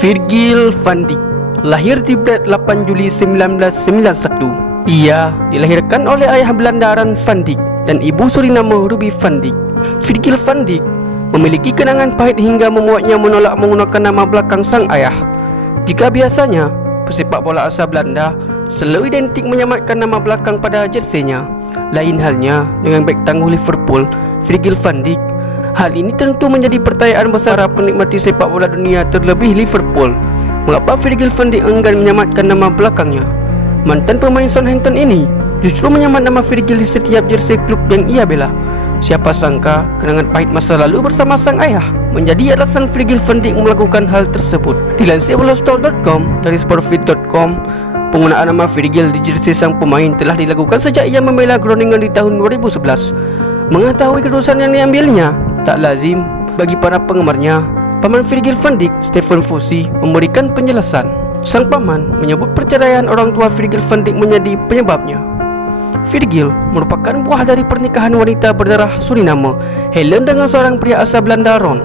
Virgil van Dijk lahir di Bled 8 Juli 1991. Ia dilahirkan oleh ayah Belandaran van Dijk dan ibu Suriname Ruby van Dijk. Virgil van Dijk memiliki kenangan pahit hingga membuatnya menolak menggunakan nama belakang sang ayah. Jika biasanya pesepak bola asal Belanda selalu identik menyamatkan nama belakang pada jersey-nya, lain halnya dengan bek tangguh Liverpool, Virgil van Dijk. Hal ini tentu menjadi pertanyaan besar para penikmati sepak bola dunia, terlebih Liverpool. Mengapa Virgil van Dijk enggan menyamatkan nama belakangnya? Mantan pemain Southampton ini justru menyamat nama Virgil di setiap jersey klub yang ia bela. Siapa sangka kenangan pahit masa lalu bersama sang ayah menjadi alasan Virgil van Dijk melakukan hal tersebut. Dilansir Blogspot.com dari Sportfit.com, penggunaan nama Virgil di jersey sang pemain telah dilakukan sejak ia membela Groningen di tahun 2011. Mengetahui keputusan yang diambilnya tak lazim bagi para penggemarnya, paman Virgil van Dijk, Stefan Fossi, memberikan penjelasan. Sang paman menyebut perceraian orang tua Virgil van Dijk menjadi penyebabnya. Virgil merupakan buah dari pernikahan wanita berdarah Suriname, Helen, dengan seorang pria asal Belanda, Ron.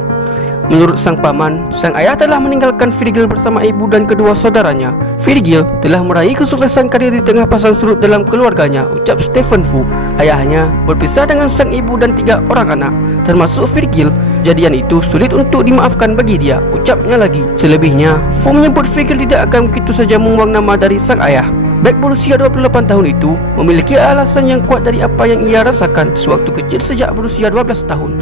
Menurut sang paman, sang ayah telah meninggalkan Virgil bersama ibu dan kedua saudaranya. Virgil telah meraih kesuksesan karir di tengah pasang surut dalam keluarganya, ucap Stefan Fu. Ayahnya berpisah dengan sang ibu dan 3 orang anak, termasuk Virgil. Kejadian itu sulit untuk dimaafkan bagi dia, ucapnya lagi. Selebihnya, Fu menyebut Virgil tidak akan begitu saja membuang nama dari sang ayah. Bek berusia 28 tahun itu memiliki alasan yang kuat dari apa yang ia rasakan sewaktu kecil sejak berusia 12 tahun.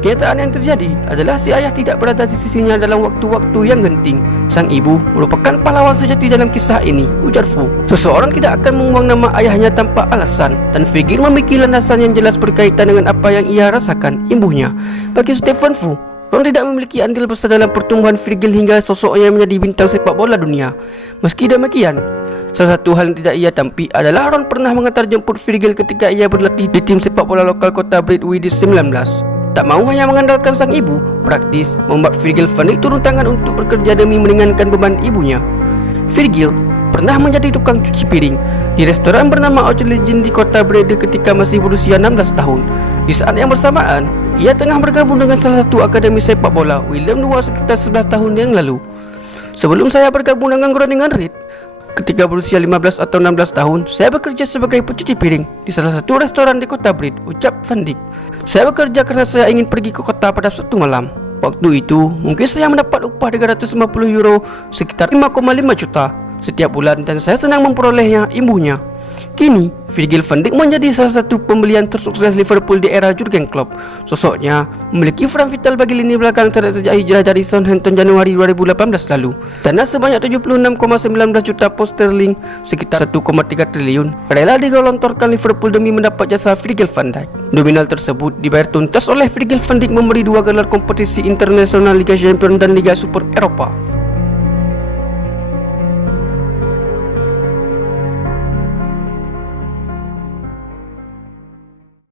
Kenyataan yang terjadi adalah si ayah tidak berada di sisinya dalam waktu-waktu yang genting. Sang ibu merupakan pahlawan sejati dalam kisah ini, ujar Fu. Seseorang tidak akan membuang nama ayahnya tanpa alasan, dan Virgil memiliki landasan yang jelas berkaitan dengan apa yang ia rasakan, imbuhnya. Bagi Stefan Fu, Ron tidak memiliki andil besar dalam pertumbuhan Virgil hingga sosoknya menjadi bintang sepak bola dunia. Meski demikian, salah satu hal yang tidak ia tampi adalah Ron pernah mengantar jemput Virgil ketika ia berlatih di tim sepak bola lokal kota Bradway di 19. Tak mahu hanya mengandalkan sang ibu, praktis membuat Virgil van Dijk turun tangan untuk bekerja demi meringankan beban ibunya. Virgil pernah menjadi tukang cuci piring di restoran bernama Old Legend di kota Breda ketika masih berusia 16 tahun. Di saat yang bersamaan, ia tengah bergabung dengan salah satu akademi sepak bola Willem II sekitar 11 tahun yang lalu. Sebelum saya bergabung dengan Groningen Red, ketika berusia 15 atau 16 tahun, saya bekerja sebagai pencuci piring di salah satu restoran di kota Brid, ucap van Dijk. Saya bekerja karena saya ingin pergi ke kota pada Sabtu malam. Waktu itu, mungkin saya mendapat upah 350 euro, sekitar 5,5 juta setiap bulan, dan saya senang memperolehnya, imbuhnya. Kini, Virgil van Dijk menjadi salah satu pembelian tersukses Liverpool di era Jurgen Klopp. Sosoknya memiliki peran vital bagi lini belakang sejak hijrah dari Southampton Januari 2018 lalu. Dana sebanyak 76,19 juta pound sterling, sekitar 1,3 triliun, rela digelontorkan Liverpool demi mendapat jasa Virgil van Dijk. Nominal tersebut dibayar tuntas oleh Virgil van Dijk memberi 2 gelar kompetisi internasional, Liga Champions dan Liga Super Eropa.